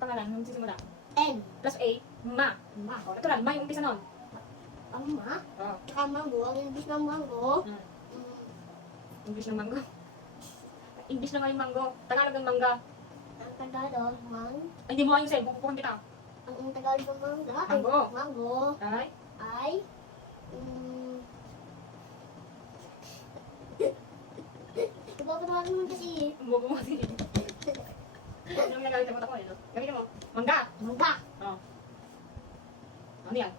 Ang pangalan, nung sisimula. N. Plus A, ma. Ma. O, natural, ma yung umpisa nun. Ang ma. O. Tsaka mango. Ang English ng mango. Hmm. Mm, English ng mango. English na nga yung mango. Tagalog ng mangga. ang Tagalog, Ay, hindi mo nga yung cell. Kukukuhan kita. ang Tagalog ng mangga. Ay, Mango. mango. Ay. Ay. Mm, Diba naman kasi. Ang bobo mo sige. Ano yung nagalit sa mata ko eh, no? Gamitin mo. Mangga. Mangga. O. Ano yan?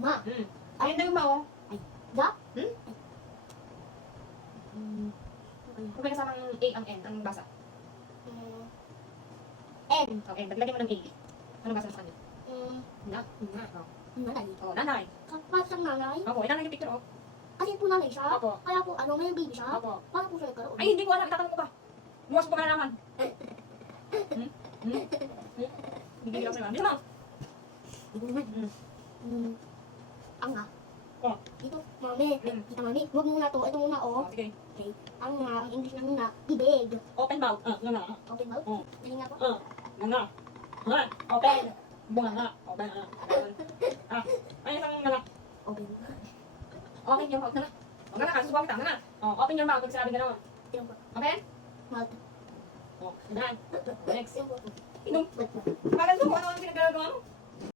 Ma. Ayun na yung ma, oh. Da. Kung may kasamang A ang N, ang basa. N. Okay, naglagay mo ng A. Ano basa sa kanya? Na. O. Nanay. O, nanay. Kapag sa nanay. Opo, ilan na yung picture, oh. Kasi po nanay siya. Opo. Kaya po, may baby siya. Opo. Paano po siya nagkaroon? Ay, hindi ko alam. Itatanong ko pa. Bukas po ka na naman. Hindi ko alam. Hindi naman. Ang nga. Oh. Dito, mami. Kita mami. Huwag muna to. Ito muna, oh. Sige. Okay. Ang nga, ang English ng nga, bibig. Open mouth. Nga. Open mouth. Oh. Galing nga po. Nga. Nga. Open. Bunga nga. Open. Ay, isang nga. Open. Open your mouth na. O nga na, kasusubukan kita. Nga na. Open your mouth pag sinabi gano'n. Tingnan po. Open? Mouth. Yan. Next. Tingnan po. Inom. Bakit mo? Ano ang pinagagawa mo?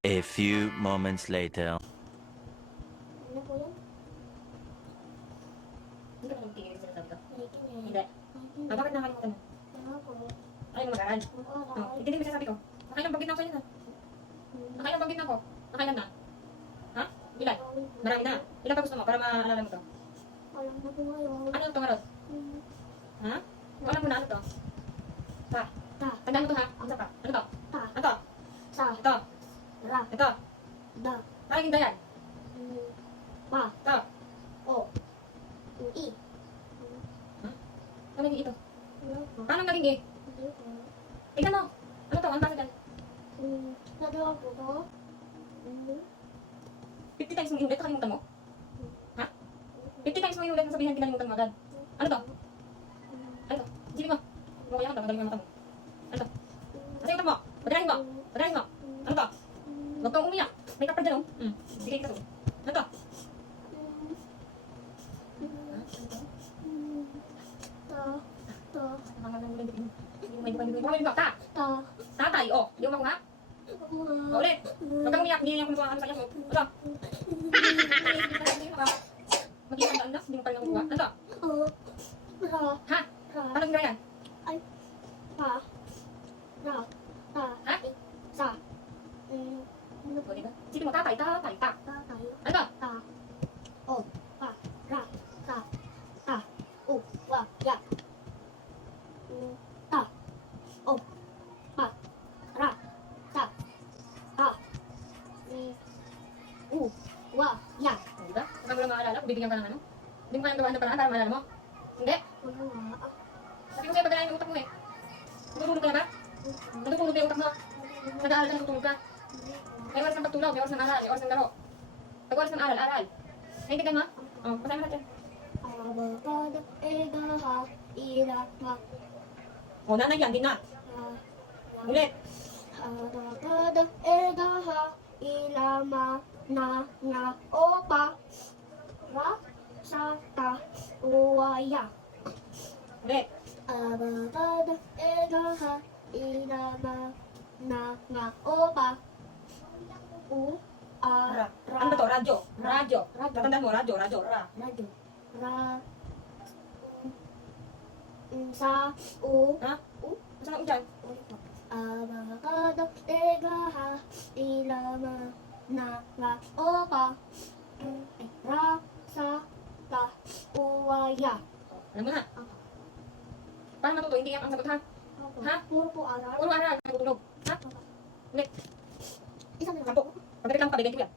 A few moments later. Ano po yan? Hindi ka nagtigil sa sinasabi ko. Nakikinig. Hindi. Bakit nakalimutan mo? Ano po? Ayaw mo mag-aral. Mag-aral. Hindi mo sinasabi ko. Nakailang bagit na ako sa'yo na. Nakailang bagit na ako. Nakailan na? Ha? Ilan? Marami na. Ilan pa gusto mo para maalala mo to? Alam na po ngayon. Ano ito nga ron? Ha? Alam mo na ano to? Ta. Ta. Tandaan mo to ha? Ang pa. Ano to? Ta. Ano to? Sa. Ito. Ra. Ito. Da. Parang hindi yan. Pa. Ito. O. I. Ano naging ito? Ano po? Paano naging eh? Hindi po. Tignan mo. Ano to? Ano basa dyan? Nagawa po to. 50 times mo inulit, nakalimutan mo? Ha? 50 times mo inulit, sabihin kinalimutan mo agad. Ano to? Ano to? Isipin mo. Huwag mo kaya ka, magaling yung mata mo. Ano to? Nasa yung utak mo. Padalahin mo. Padalahin mo. Ano to? Huwag kang umiyak. May kapal dyan, oh. Sige, kita to. Ano to? Ta. Ta. Pangalan mo lang din. Hindi mo may ta. Ta. Tatay, oh. Yung ako nga. O, ulit. Huwag kang umiyak. Hindi niya kumuha ano sa kanya. Ano? Magiging na. Hindi mo pa rin nakukuha. Ano to? Ra. Ha? Ra. Anong gaya yan? Pa. Ra. Ta. Ha? Sa. Ano po, diba? Sige mo, tatay, tatay, ta. Tatay. Ano to? Ta. O. Pa. Ra. Ta. Ta. U. Wa. Ya. Ta. O. Pa. Ra. Ta. Ta. U. Wa. Ya. Diba? Saka mo lang maalala kung bibigyan ka ng ano? Hindi mo kayang gawa ng paraan para maalala mo? Hindi? Sabi ko sa'yo, pagdalayan yung utak mo eh. Natutulog ka na ba? Natutulog na yung utak mo. Nag-aaral ka, natutulog ka. May oras ng pagtulog, may oras ng aral, may oras ng laro. Pag oras ng aral, aral. Naintindihan mo? Oo, basahin mo natin. Abagada egaha irama. O, nanay yan, din na. Ulit. Abagada egaha ilama na nga opa. Ra sa ta uwaya. Ulit. Abagada egaha ilama na nga opa. U a Ano to? Radyo. Radyo. Radyo. Tatandaan mo, radyo, radyo. Ra. Radyo. Ra. Sa u. Ha? U. Saan ako dyan? Abagada egaha ilama na nga opa. Ra sa ta uwaya. Alam mo na. Paano matuto? Hindi yan ang sagot ha? Ha? Puro po aral. Puro aral, natutulog. Ha? Ulit. Isa na lang. Sampo. Pagkakit lang pa, bigay ko yan.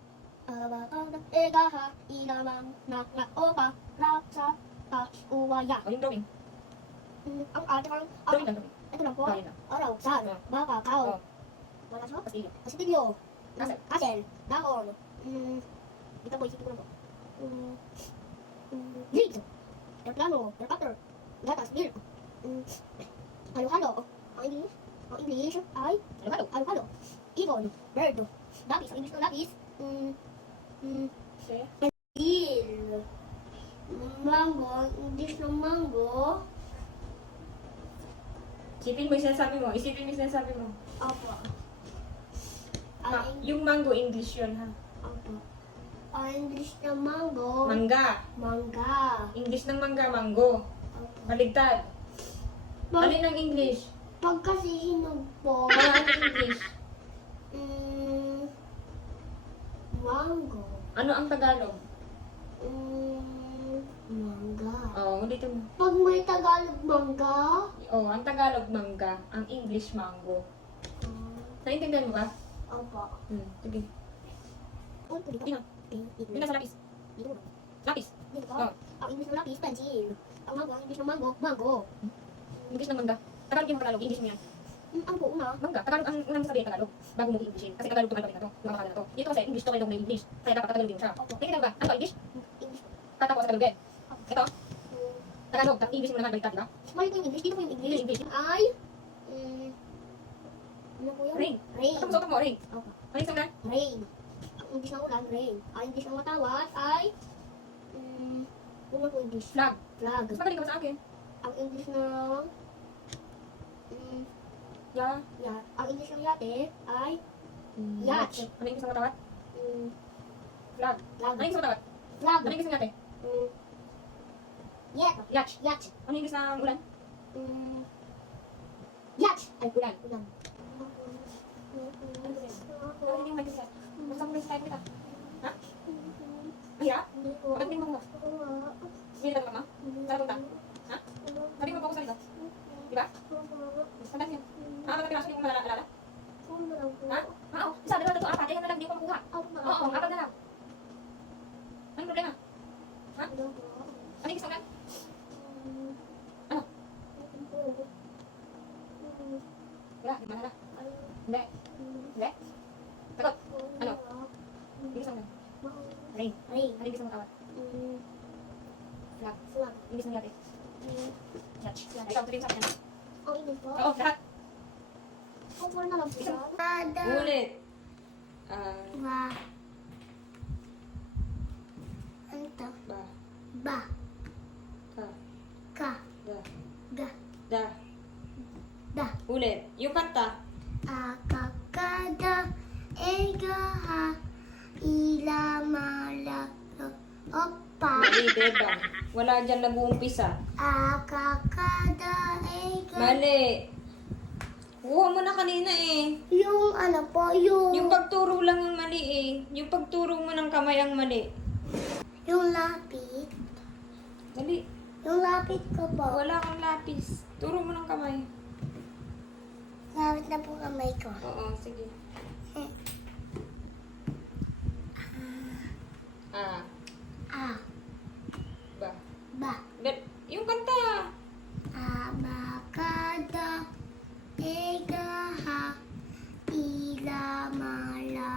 Abagada egaha ilama na nga opa. Ra sa ta uwaya. O, yung drawing. Ang ate kang Drawing lang, drawing. ito lang po. Drawing lang. Araw, saan, baka, kao. Oh. Wala siya? Pastilyo. Kastilyo. Kasel. Kasel. Daon. Dito po, isipin ko lang po. Grid. Aeroplano. Helicopter. Gatas. Milk. Halo-halo. Ang English? Ang English ay Halo-halo. halo-halo. Ibon, bird, lapis. Ang English ng lapis, Sige. deal. Mango, ang English ng mango, Isipin mo yung sinasabi mo. Isipin mo yung sinasabi mo. apa. Yung mango, English yun, ha? Apa. Ang English ng mango, Mangga. mangga. English ng mangga, mango. Apa. Baligtad. Pag, Alin ang English? pag kasi hinog po, Ano ang English? mango, Ano ang Tagalog? mangga. Oh, dito mo. Pag may Tagalog mangga, Oh, ang Tagalog mangga, ang English mango. Naintindihan mo ba? apa. Sige. Oh, dito. Tingnan. Dito. Tingnan sa lapis. Dito. Lapis. Dito Oh. ka. Ang English ng lapis, pencil. Ang mango, ang English ng mango, mango. English ng mangga. Tagalog yung Tagalog, English mo yan. Ang po una, Mangga, Tagalog ang unang sabihin Tagalog. Bago mo i-Englishin. Kasi Tagalog tumalog na to. Yung mga na to. Dito kasi English to kayo may English. Kaya dapat Tagalog din siya. Tingnan ba? Ano to, English? English. Tatapos sa Tagalog din. Ito, Tagalog. English mo naman baliktad, di ba? Mali po yung English. Dito po yung English. English. Ay, ano po yun? Rain. Rain. Ito mo, rain. Okay. Ano yung sabihin? Rain. Ang English ng ulan, rain. Ang English ng matawat ay, ano po English? Flag. Flag. Mas magaling ka ba sa akin? Ang English ng, Yeah. yacht. Ang English ng yate ay, Yacht. Ano yung English ng matawat? Flag. flag. Ano yung English ng matawat? Flag. Ano yung English ng yate? Yacht. Yacht. Yacht. Ano yung English ng ulan? Yacht. Ay, ulan. Ulan. Ano yung maintindihan? Basta mo yung slide kita. Ha? Mahirap? Bakit hindi mo makuha? Hindi na ka ma? Saan punta? Ha? Sabi mo po ako sa ito. Di ba? Sandali yan. Apat na piraso yung malala? Ha? Oo. Sabi na ito, apat. Kaya na lang, hindi ko makuha. Oo, apat na lang. Anong problema? Ha? Ano yung gusto mo yan? Ano? Wala, di malala. Hindi. Hindi? Sagot. Ano? Hindi gusto mo yan. Rain. Rain. Ano yung gusto mo tawad? Flag. Flag. Yung gusto mo yate? Yacht. Ikaw, sabihin mo sa akin. ano? Ang English po. Oo, lahat. Four na lang po Isang- yan. Ulit. Ba. Ano to? Ba. Ba. Ka. Ka. Da. Ga. Da. Da. Ulit. Yung kanta. Akakada. Egaha. Ilamala. Opa. Mali, diba? Wala dyan nag-uumpisa. Akakada. Ega. Mali. Kuha mo na kanina eh. Yung ano po, yung... Yung pagturo lang ang mali eh. Yung pagturo mo ng kamay ang mali. Yung lapit. Dali. Yung lapit ko po. Wala kang lapis. Turo mo ng kamay. Lapit na po kamay ko. Oo, sige. Ah. Ah. Ba. Ba. Yung kanta. Abakada. Egaha. Ilamala.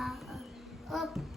Opa.